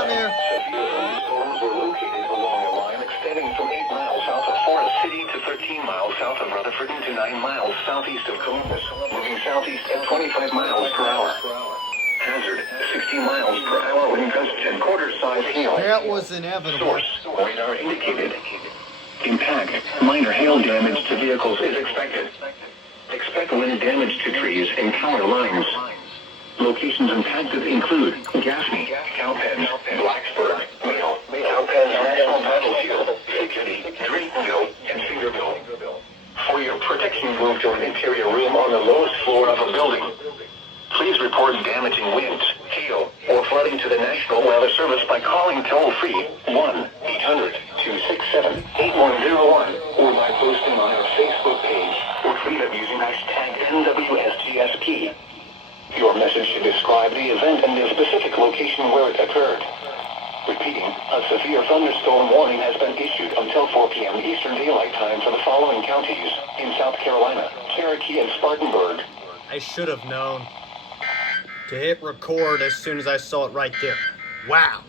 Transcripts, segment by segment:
down there. Severe thunderstorms were located along a line extending from 8 miles south of Forest City to 13 miles south of Rutherford to 9 miles southeast of Columbus, moving southeast at 25 miles per hour. Hazard, 60 miles per hour wind gusts and quarter-size hail. That was inevitable. Source, radar indicated. Impact, minor hail damage to vehicles is expected. Expect wind damage to trees and power lines. Locations impacted include Gaffney, Cowpens, Blacksburg, Mayo, Cowpens National Battlefield, Hickory, Draytonville, and Cedarville. For your protection, move to an interior room on the lowest floor of a building. Please report damaging winds, hail, or flooding to the National Weather Service by calling toll-free 1-800-267-8101 or by posting on our Facebook page or tweet it using hashtag NWSGSP. Your message should describe the event and the specific location where it occurred. Repeating, a severe thunderstorm warning has been issued until 4 p.m. Eastern Daylight Time for the following counties in South Carolina, Cherokee, and Spartanburg. I should have known to hit record as soon as I saw it right there. Wow.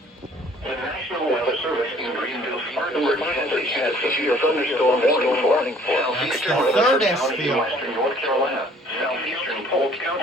The National Weather Service in Greenville, Spartanburg has issued a severe thunderstorm warning for southeastern That's the third Rutherford County, SVR. western North Carolina, southeastern Polk County.